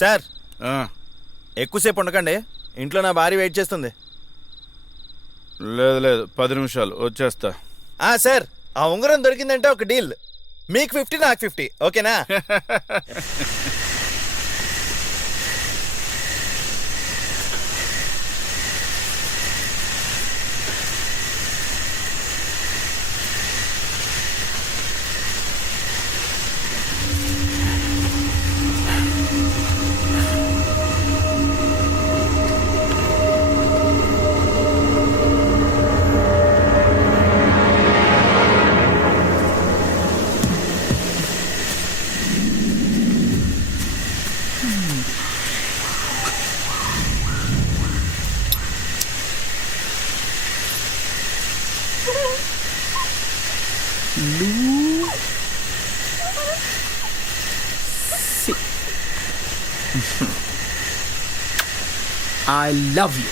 Sir ఎక్కువసేపు ఉండకండి, ఇంట్లో నా భార్య వెయిట్ చేస్తుంది. లేదు లేదు 10 నిమిషాలు వచ్చేస్తా. సార్ ఆ ఉంగరం దొరికిందంటే ఒక డీల్, మీకు 50 నాకు 50, ఓకేనా? I love you.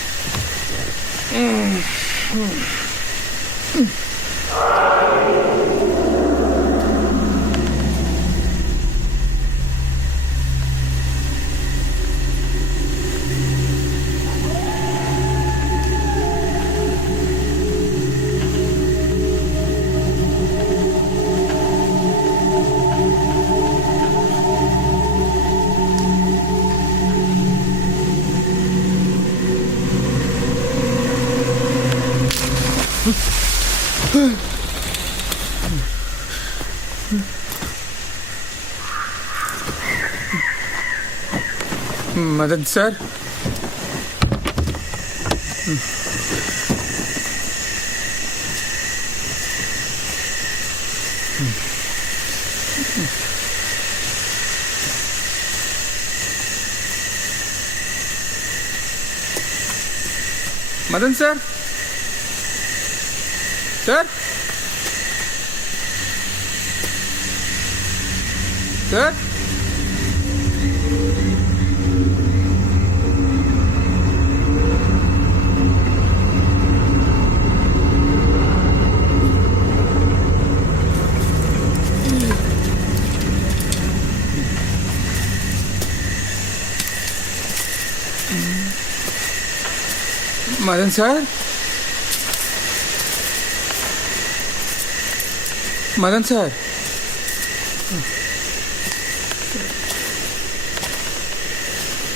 मदद sir. Madan sir. Sir. Sir. Madan sir. Madan sir.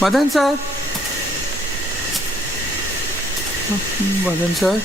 Madan sir. Madan sir.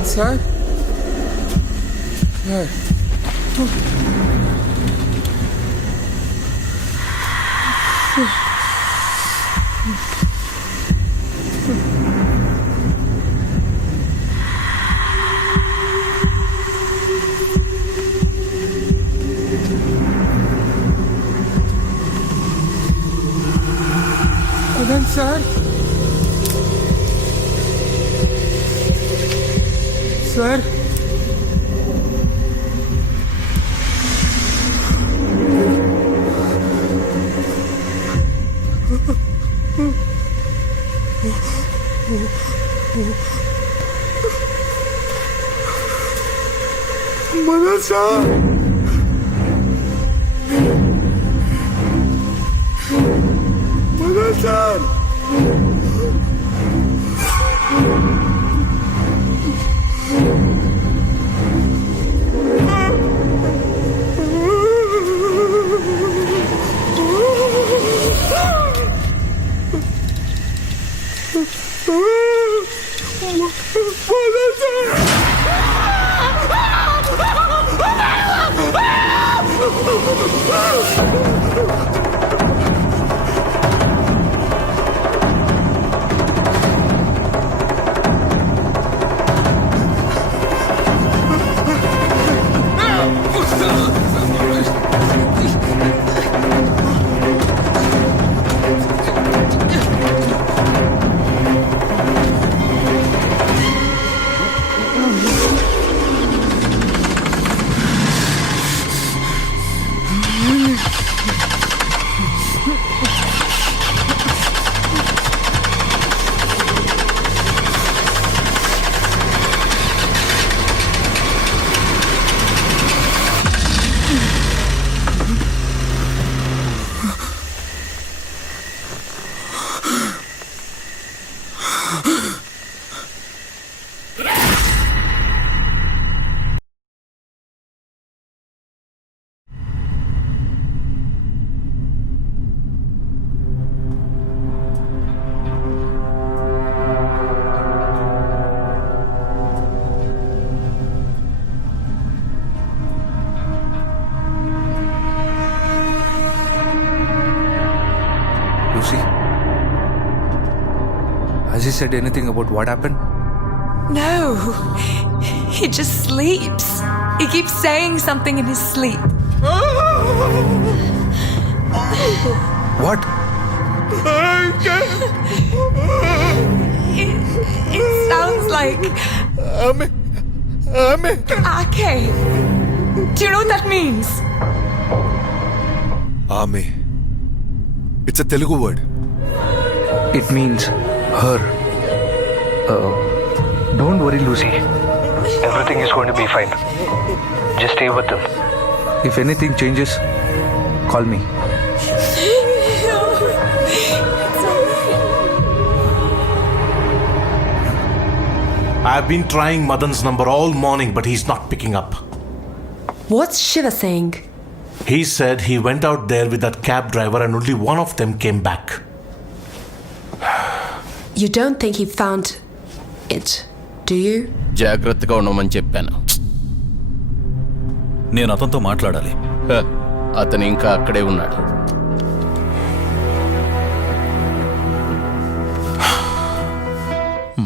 Inside? Yeah. Inside? Sir? Mother, sir! Mother, sir! Lucy? Has he said anything about what happened? No, he just sleeps. He keeps saying something in his sleep. What? It sounds like Ake. Do you know what that means? Ame. It's a Telugu word. It means her. Don't worry, Lucy. Everything is going to be fine. Just stay with him. If anything changes, call me. I've been trying Madan's number all morning, but he's not picking up. What's Shiva saying? He said he went out there with that cab driver and only one of them came back. You don't think he found it, do you? జాగ్రత్తగా ఉండమని చెప్పాను. నేను అతనితో మాట్లాడాలి. అతను ఇంకా అక్కడే ఉన్నాడు.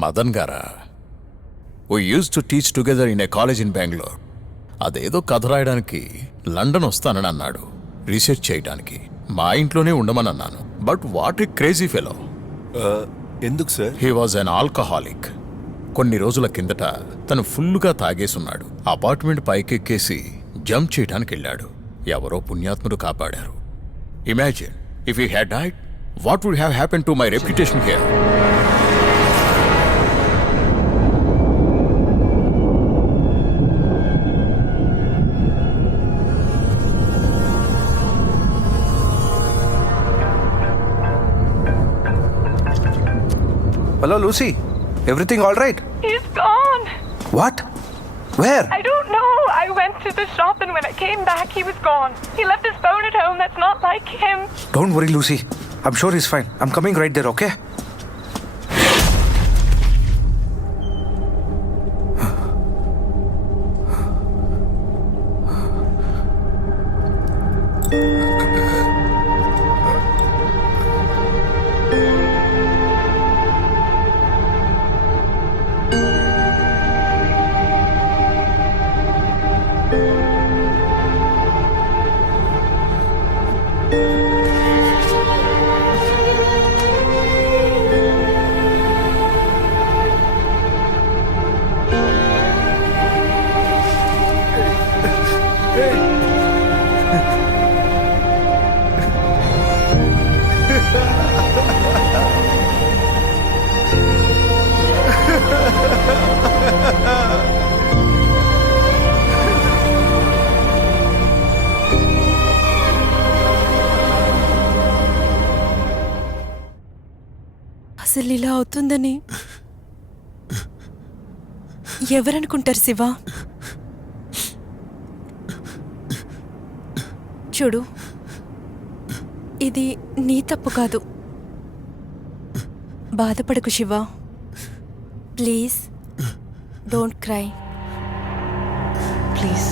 మదన్ గారా, we used to teach together in a college in Bangalore. అదేదో కథ రాయడానికి లండన్ వస్తానని అన్నాడు, రీసెర్చ్ చేయడానికి. మా ఇంట్లోనే ఉండమని అన్నాను. But what a crazy fellow. ఎందుకు sir? He was an alcoholic. కొన్ని రోజుల కిందట తను ఫుల్లుగా తాగేసున్నాడు. అపార్ట్మెంట్ పైకెక్కేసి జంప్ చేయడానికి వెళ్ళాడు. ఎవరో పుణ్యాత్ముడు కాపాడారు. Imagine if he had died, what would have happen to my reputation here? Hello, Lucy. Everything all right? He's gone. What? Where? I don't know. I went to the shop and when I came back, he was gone. He left his phone at home. That's not like him. Don't worry, Lucy. I'm sure he's fine. I'm coming right there, okay? అసలు ఇలా అవుతుందని ఎవరనుకుంటారు శివ? చూడు, ఇది నీ తప్పు కాదు. బాధపడకు Shiva. Please don't cry. Please.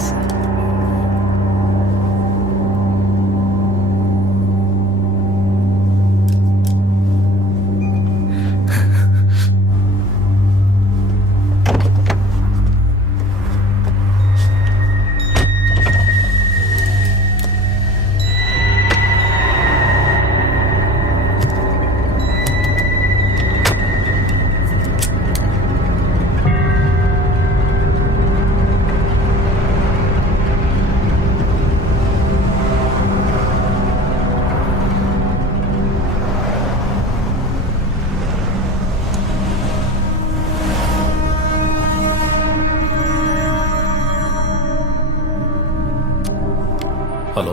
Hello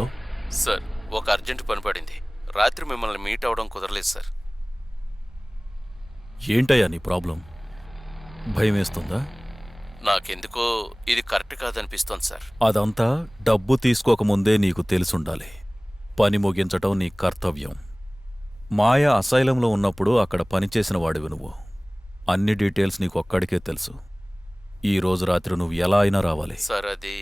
sir, ఒక అర్జెంట్ పని పడింది. రాత్రి మిమ్మల్ని మీట్ అవడం కుదరలేదు సార్. ఏంటయ్యా నీ ప్రాబ్లం? భయం వేస్తుందా? నాకెందుకో ఇది కరెక్ట్ కాదనిపిస్తోంది సార్. అదంతా డబ్బు తీసుకోకముందే నీకు తెలుసుండాలి. పని ముగించటం నీ కర్తవ్యం. మాయ అసైలంలో ఉన్నప్పుడు అక్కడ పనిచేసిన వాడివి నువ్వు. అన్ని డీటెయిల్స్ నీకు ఒక్కడికే తెలుసు. ఈ రోజు రాత్రి నువ్వు ఎలా అయినా రావాలి. సార్, అది